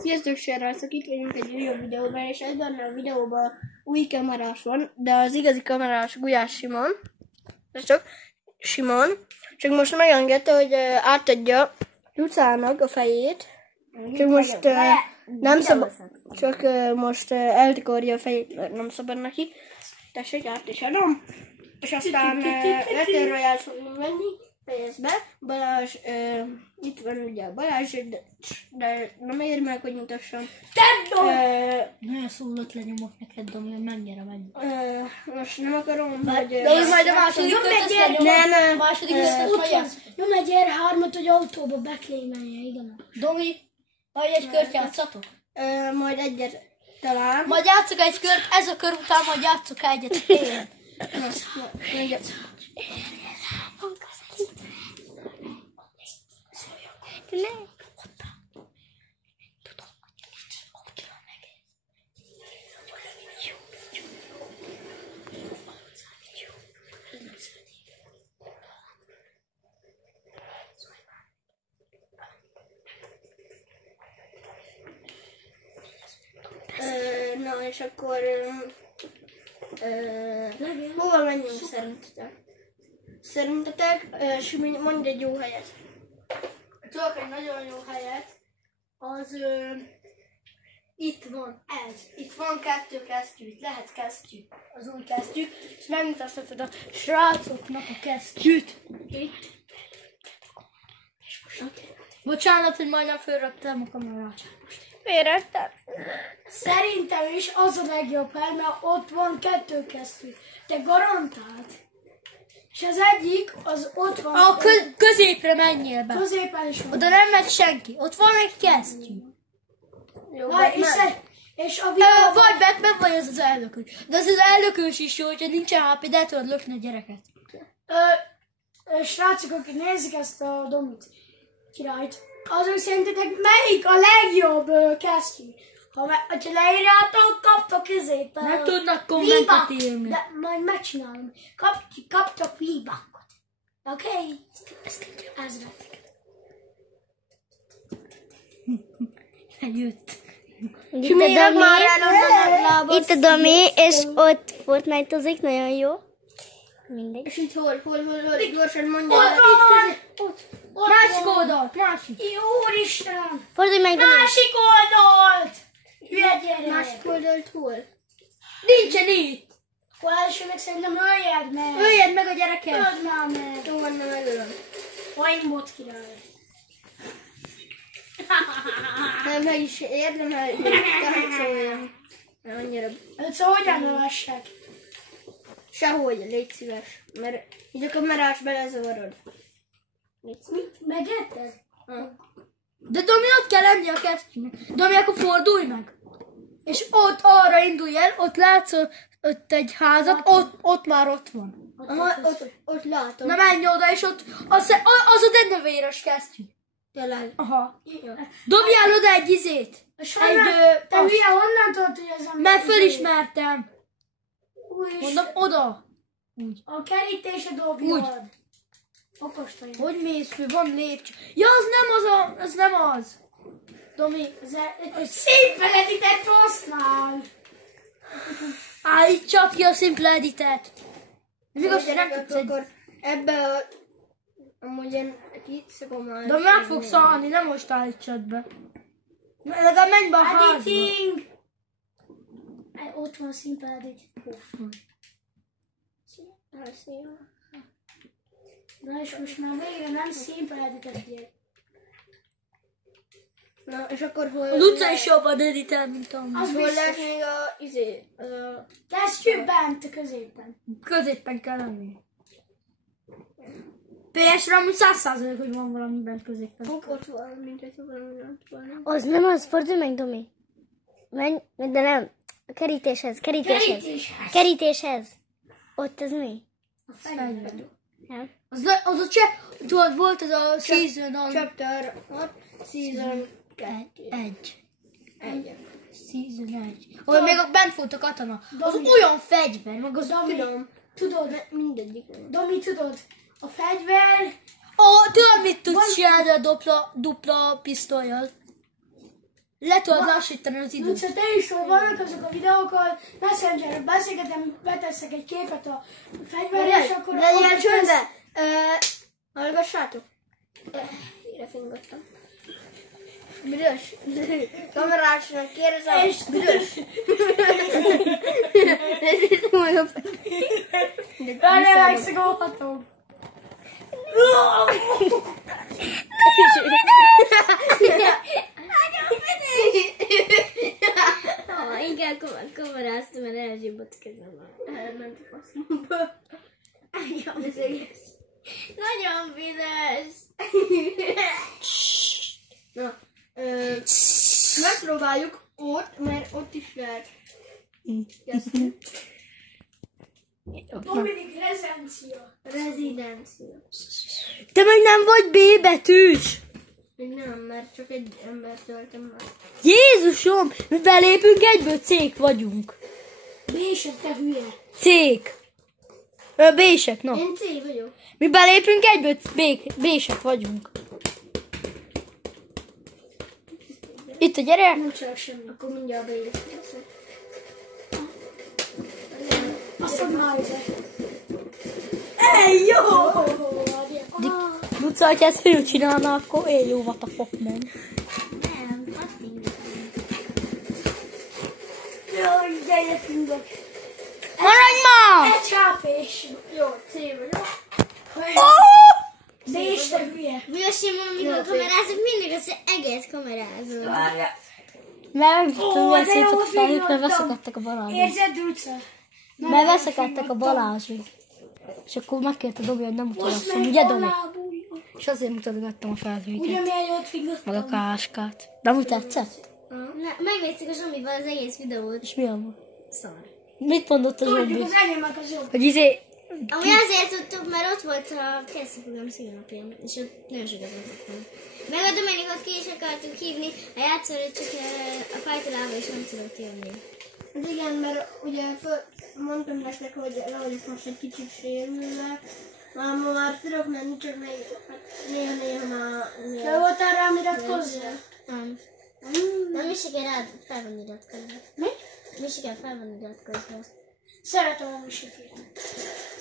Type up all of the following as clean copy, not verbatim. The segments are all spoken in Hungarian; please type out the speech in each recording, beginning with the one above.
Sziasztok, srácok! Itt vagyunk egy újabb videóban, és ebben a videóban új kamerás van, de az igazi kamerás Gulyás Simon. Csak most megengedte, hogy átadja Lucának a fejét. Csak most nem szabad, csak most eltikorja a fejét, mert nem szabad neki. Tessék, át is adom. És aztán Battle Royale fogunk menni, fejezd be. Balázs, itt van ugye a Balázs, de nem ér meg, hogy mutassam. Nagyon szólott lenyomok neked, Domi, hogy mennyire megy. Most nem akarom, hogy... De én majd a második kört Nem. A második kört Nyom egy R3-at, hogy autóba beklémelje, igen. Domi, majd egy kört játszatok? Majd egyet talán. Majd játszok egy kört, ez a kör után majd játszok egyet én. Na és akkor hova menjünk szerintetek? Simi, mondj egy jó helyet. Tudok egy nagyon jó helyet, az itt van ez. Itt van 2 kesztyű, itt lehet kesztyű, az új kesztyű, és megmutathatod a srácoknak a kesztyűt. Itt. Bocsánat, hogy majdnem fölraktam a kamerát. Félrettem. Szerintem is az a legjobb hely, mert ott van 2 kesztyű. De garantált. És az egyik, az ott van. A középre menjél be. Középen is van. Oda nem megy senki. Ott van egy kesztyű. Jó, És a Vagy Batman, vagy az elnökős. De az elnökős is jó, hogyha nincsen HP, de tudod lökni a gyereket. Srácok, akik nézik ezt a Domit királyt, azok szerintetek melyik a legjobb kesztyű? Ha leírjátok, kaptok ezért. Nem tudnak kommentet írni. De majd megcsinálom. Kaptok feedbackot. Oké? Ez lett. Jött. Itt a Domi, és ott Fortnite-ozik, nagyon jó. Mindegy. És itt hol, gyorsan mondja. Ott. Másik oldalt, másik. Úristen! Fordulj meg, Domi. Másik oldalt! Hülye gyerek! Másik oldalt hol? Nincsen itt. Akkor elsőnek szerintem öljed meg! Öljed meg a gyereket. Öld már meg! Jó van, nem megölöm. Aimbot király! Nem, meg is érdemel, hogy táncoljam. Nem annyira... Szóval hogyan ölessek? Sehogy, légy szíves. Mert így a kamerás belezavarod. Mit? Megérted? De Domi, ott kell lenni a kesztyűnek. Domi, akkor fordulj meg. És ott arra indulj el, ott látsz ott egy házat, ott már ott van. Aha, ott látom. Na menj oda, és ott az a dennevéres kesztyű. Tényleg. Aha. Dobjál oda egy izét. Te hülye, honnan tudod, hogy ez a... Mert fölismertem. Úristen. Mondom, oda. Úgy. A kerítése dobjad. Úgy. Okos vagy. Hogy mész fő? Van lépcső. Ja, az nem az. Domi. Szépen editett használ. Állítsad ki a Simple Editet. Ez igaz, hogy nem Gyerekek, tudsz akkor ebbe a... Amúgy én kitszakom már. De meg fogsz állni, nem most állítsad be. Legalább menj be a házba. Editing. Ott van Simple Edit. Na és most már végre nem Simple Editet ír. Na, és akkor hol... A Luca is jobban editel, mint a Az Hol biztos. lehet még az a... Kesztyű bent a középen. Középen kell lenni. PS-re amúgy 100% hogy van valami bent középen. Ott van, mint hogy valami ott van. Az nem az, fordulj meg, Domi. Menj, de nem. A kerítéshez. Ott az mi? A fegyver. Nem. Az a tudod, volt az a Season Chapter 6, Season 1. 1. Season 1. Ahol még bent volt a katona. Az olyan fegyver, meg az Tudom. Tudod, Mindegyik. Domi, tudod, a fegyver... Tudod, mit tudsz csinálni a dupla pisztolyjal? Le tudod lassítani az időt. Luca, te is hol vannak azok a videók, ahol Messengerről beszélgetem, beteszek egy képet a fegyverre, és akkor... De ilyen csöndben! Hallgassátok! Mire fingottam? Büdös! Kamerásnak kérdezem! És büdös! Nézzétek meg a fejét! Várjál, megszagolhatom! Inkább kameráztam, mert elzsibbott kezem. Elment a faszomba. Nagyon büdös! Na, megpróbáljuk ott, mert ott is lehet. Kezdeni. Dominik rezencia. Rezidencia. Te meg nem vagy B betűs. Még nem, mert csak egy embert töltem meg. Jézusom, mi belépünk egyből, cég vagyunk. B-sek, te hülye. Cég. B-sek, no. Én C vagyok. Mi belépünk egyből, B-sek vagyunk. Itt a gyerek. Nem csinálok semmi. Akkor mindjárt beírjuk. Azt mondd már ide. Ej, jó! Luca, ha ezt félül csinálna, akkor én jó, what the fuck, man. Nem, azt indítom. Jó, gyere, fingok. Maradj már! Egy HP-s. Jó, C vagyok. B-s, te hülye. Bősim, amikor kamerázok, mindig az egész kamerázom. Nem tudom, milyen de jó, szépet felhőt, mert fingottam. veszekedtek a Balázsig. Érzed, Luca? Mert veszekedtek a Balázsig. És akkor megkérte Dobi, hogy nem mutatom, ugye Dobi? És azért mutatgattam a Ugye felhőket. milyen jót fingottam? Meg a káskát. De úgy tetszett? Megnéztük a Zsombival az egész videót. És mi van? Szar. Mit mondott a Tudjuk, Zsombi? az enyémek az jobb. Hogy Ami azért tudtuk, mert ott volt a kezdőprogram színapján, és ott nagyon sokat láttam. Meg a Dominikot ki is akartuk hívni, a játszóra csak a fájtalába is nem tudott jönni. Hát igen, mert ugye mondtam nektek, hogy le vagyok most egy kicsit sérülve. Már tudok menni, csak még hát néha már... Fel voltál rám iratkozni? Nem. Nem is kell rád fel van iratkozni. Mi? Mi is kell fel van iratkozni. Szeretem a musikét.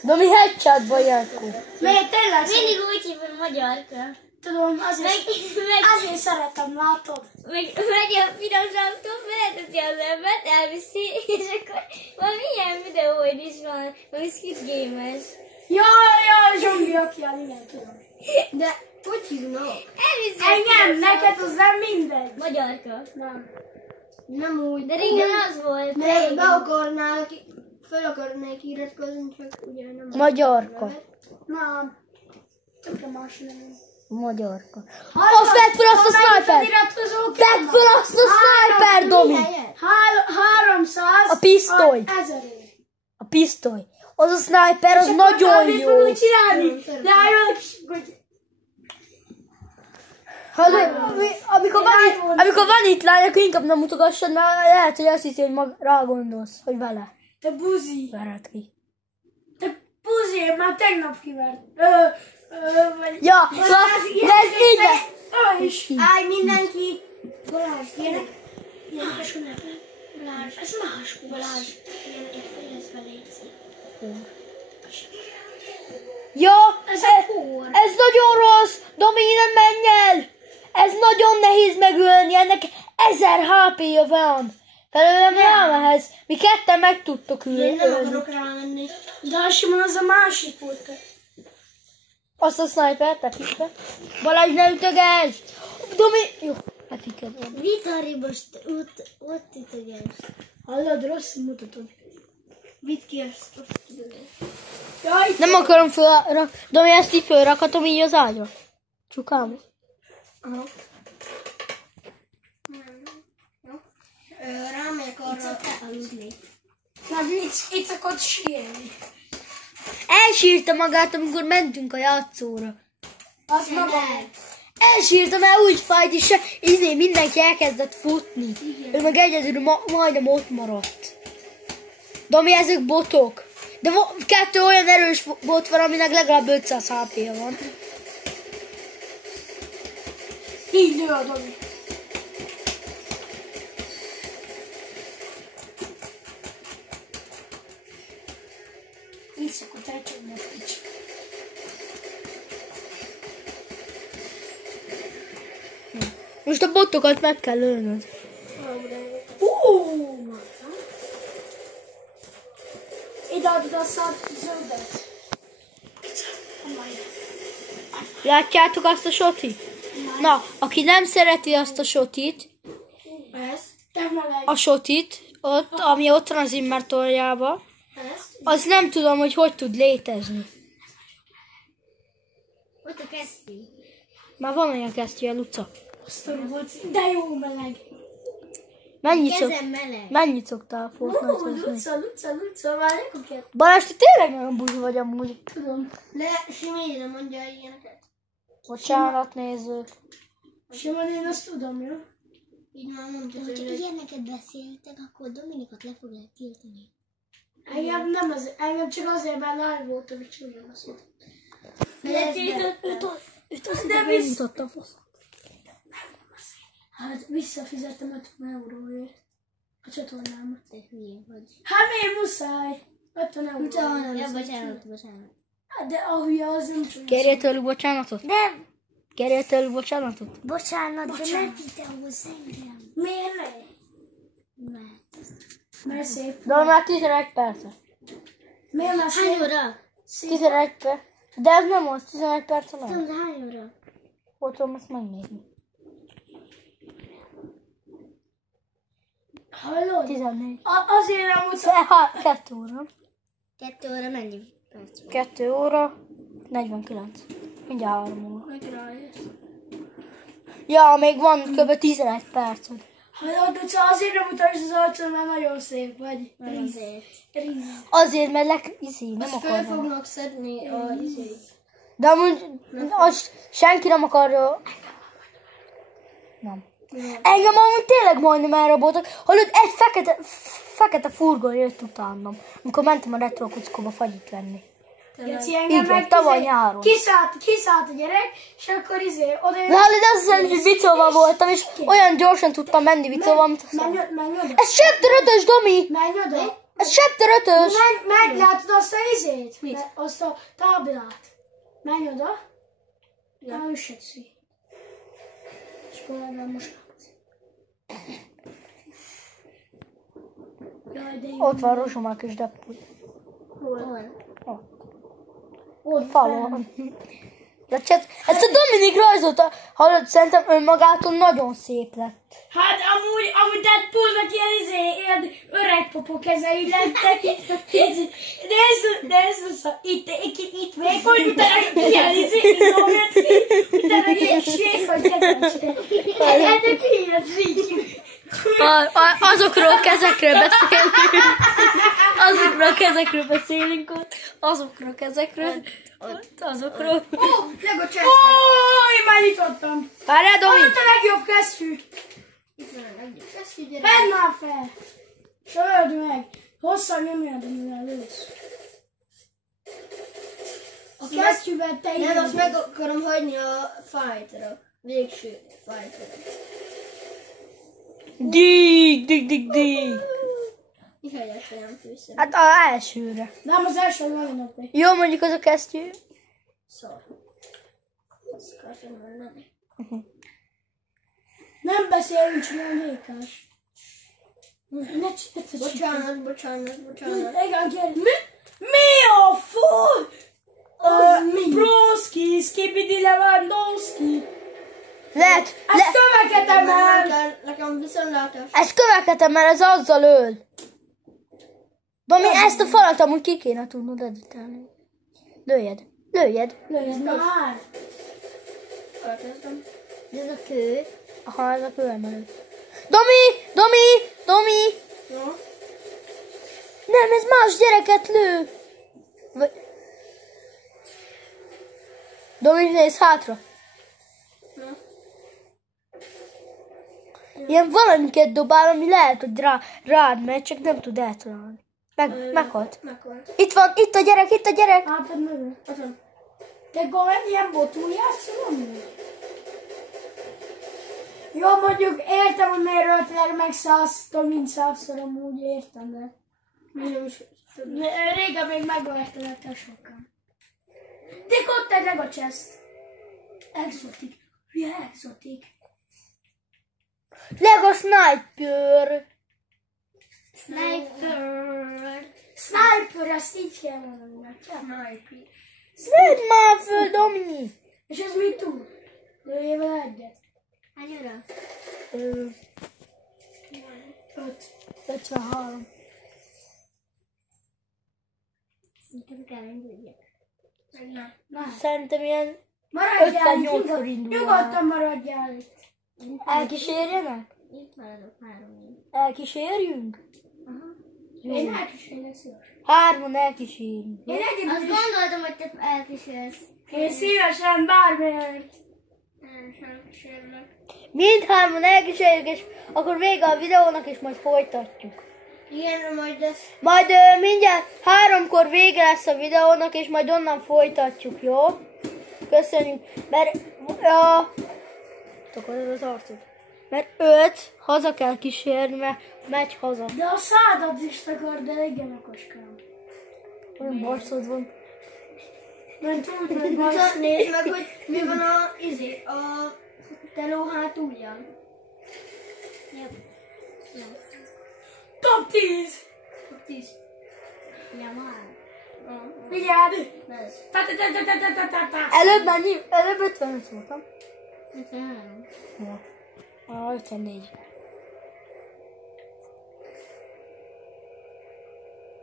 Domi headshotba ilyenkor. Miért tényleg? Mindig úgy hívom magyarka. Tudom, Meg, azért szeretem, látod? megy a piros autó, felteszi az embert, elviszi, és akkor valami ilyen videóid is van, valami Squid Game-es. Jaj, Zsombi, aki jár, igen, tudom. De hogy hívnak? Elviszi Engem, neked az nem mindegy. magyarka. Nem. Nem úgy. De régen az volt. De fel akarnék iratkozni, csak ugye nem... Magyarka. Nem. Tökre más nem. Magyarka. Azt vedd fel azt a sniper! Vedd fel azt a sniper, Domi! 300. A pisztoly. 1000. A pisztoly. Az a sniper, az nagyon Mit jó. fogunk csinálni? De álljon, hogy... Amikor van itt lány, akkor inkább nem mutogassad, mert lehet, hogy azt hiszi, hogy rá gondolsz, hogy vele. Te buzi. Vered ki. Te buzi, én már tegnap kivert. Ja, de ez így van. Állj mindenki! Balázs, ilyenek. Más neve. Balázs, Ez más. Balázs, ilyeneket fejezd légy. Ja, Ez a kór. ez nagyon rossz. Domi, nem menj el. Ez nagyon nehéz megölni, ennek 1000 HP-ja van. Felőlem rámehetsz. Mi ketten meg tudtok Én ülni. nem akarok rámenni. De az simán az a másik volt. Azt a sniper, tekintve. Balázs, ne ütögesd! Domi... Jó, tekintve. Vitari most ott ütöges. Hallod, rossz mutatod. Vidd ki ezt. Jaj, Nem akarom fölrak... Domi, ezt így fölrakhatom így az ágyra. Csukám. Aha. Rámegyek arra. Aludni. na itt szokott sírni. Elsírta magát, amikor mentünk a játszóra. Az maga. Elsírta, mert úgy fájt, és mindenki elkezdett futni. Ő meg egyedül majdnem ott maradt. Domi, ezek botok. De 2 olyan erős bot van, aminek legalább 500 HP-ja van. Így lő a Domi. Visszakot elcsapni a kicsi. Most a botokat meg kell lőnöd. Ide adod a zöldet. Látjátok azt a sotit? Na, aki nem szereti azt a sotit, a sotit, ott, ami ott van az inventorjában, az nem tudom, hogy tud létezni. Ott a kesztyű. Már van olyan kesztyű, Luca. De jó meleg. Kezem meleg. Mennyit szoktál Fortnite-ozni? Luca, már nekünk. Balázs, te tényleg nagyon buzi vagy amúgy. Tudom. Siményre mondja ilyeneket. Bocsánat, nézők. Simán én azt tudom, jó? Így már mondtad, Ha hogy ilyeneket beszéltek, akkor Dominikot le fogják tiltani. Engem csak azért, mert live voltam, és csúnyom azt mondtam. Őt azt hiszem, megmutatta a fasz. Hát visszafizettem 50 euróért a csatornámat. Te hülye vagy. Hát miért muszáj? 50 euró. Ja, bocsánat. Hát de a hülye az nem csúnya. Kérjél tőlük bocsánatot? Nem. Kérjél tőlük bocsánatot? Bocsánat, de nem videóz engem. Miért ne? Mert szép. De már 11 perce. Miért már Hány szép? óra? 11 perc. De ez nem az, 11 perc nem. Tudom, de hány óra? Ott tudom ezt megnézni. Hallod? 14. Azért nem mutat. 2 óra. 2 óra mennyi perc van? 2 óra 49. Mindjárt 3 óra. Ja, még van kb. 11 perced. Hallod, Luca, azért nem mutasd az arcon, mert nagyon szép vagy. Azért. Azért, mert nem azt fel akarnak. fognak szedni a izét. De amúgy azt senki nem akarja. Nem. Engem amúgy tényleg majdnem elraboltak. Hallod, egy fekete furgon jött utánam, amikor mentem a retro kuckóba fagyit venni. Geci, engem Így van, meg tavaly nyáron. Kiszállt a gyerek, és akkor oda De hallod, azt hiszem, hogy vicóval voltam, és olyan gyorsan tudtam menni vicóval, mint a szar. Menj oda. Ez Chapter 5-ös, Domi! Menj oda. Ez Chapter 5-ös! Látod azt a izét? Azt a táblát. Menj oda. Nem üssed. És akkor legalább most jaj, de jó. Ott van Rozsomák és Deppul. Hol? Ott falon. De ezt a Dominik rajzolta, hallod, szerintem önmagától nagyon szép lett. Hát amúgy Deadpoolnak ilyen öreg popó kezei lettek. Nézd, itt még, hogy utána ilyen izom jött ki, utána ilyen sékony kezecske. Ennek ilyen így. Azokról a kezekről beszélünk. Azokról a kezekről beszélünk ott. Azokról a kezekről. Azokról. Lego chest. Én már nyitottam. Várjál, Domi! Ott a legjobb kesztyű. Itt van a legjobb kesztyű, gyere. Menj már fel. És öld meg. Hosszan nyomjad, mivel lősz. A kesztyűvel te Nem, azt meg akarom hagyni a fightra. Végső fightra. Dig. Mi helyes olyan fűszer? Hát az elsőre. Nem, az első nagyon oké. Jó, mondjuk az a kesztyű. Szar. Azt akartam mondani. Nem beszélünk, csak olyan hékás. Bocsánat. Igen, gyere. Mi a fú? Broski, Skibidi Lewandowski. Lehet, Ezt köveket emel. Nekem viszontlátás. ezt követem, mert ez azzal öl. Domi, ezt a falat amúgy ki kéne tudnod editálni. Lőjed. Lőjed már. Elkezdem. Ez a kő. Aha, ez a kőemelő. Domi! Jó. Nem, ez más gyereket lő. Domi, nézz hátra. Jó. Ilyen valamiket dobál, ami lehet, hogy rád megy, csak nem tud eltalálni. Meghalt. Meghalt. Itt a gyerek. Hátad mögött. Ott van. Te Gomen ilyen botul játszol? Jó, mondjuk értem, hogy miért ölteleg meg 100-tól, mint 100-szor amúgy értem, de... Régen még megvertelettel sokan. Tik ott egy Lego chest. Exotic. Hülye exotic. Lego Sniper. Sniper, ezt így kell mondani, látja? Lőd már föl, Domi! És ez mit tud? Lőjél vele egyet. Hányra? 53. Szerintem kell indulják. Szerintem ilyen Maradjál, 58-kor indul. nyugodtan maradjál itt. Elkísérjenek? Itt maradok 3 év. Elkísérjünk? Én elkísérlek szívesen. 3-an elkísérjünk. Én egyébként Azt gondoltam, hogy te elkísérsz. én szívesen bármiért. Nem, sem kísérlek. Mindhárman elkísérjük, és akkor vége a videónak, és majd folytatjuk. Igen, majd lesz. Majd mindjárt 3-kor vége lesz a videónak, és majd onnan folytatjuk, jó? Köszönjük, mert takarod az arcod. Mert 5 haza kell kísérni, mert megy haza. De a szádat is takar, de igen okoskám. Olyan barcod van. Nem tudom, hogy Viszont nézd meg, hogy mi van a teló hátulján. Jobb. Jó. Top 10! Top 10. Ja, már. Figyeld! Ez. Előbb mennyi? Előbb 55 voltam. 53. Ja. 54.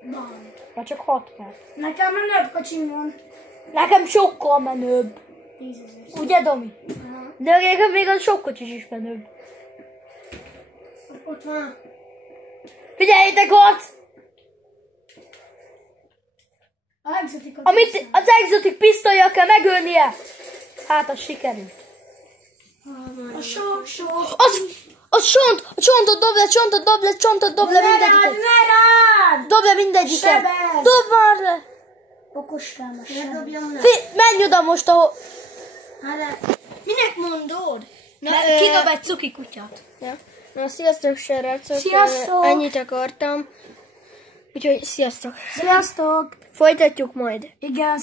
Van. Már csak 6 perc. Nekem menőbb kocsim van. Nekem sokkal menőbb. 10 000. Ugye, Domi? De nekem még az sok kocsis is menőbb. Ott van. Figyeljétek ott! A exotic Amit az exotic pisztollyal kell megölnie. Hát, az sikerült. a sok. Az csontot dob le mindegyiket. Dob le mindegyiket. Sebez. Dob már le. Okoskám a Ne sem. dobjam le. Menj oda most, ahol... Hát, minek mondod? Kidob egy cuki kutyát. Ja. Na, sziasztok, srácok. Sziasztok. Ennyit akartam. Úgyhogy sziasztok. Sziasztok! Folytatjuk majd. Igen,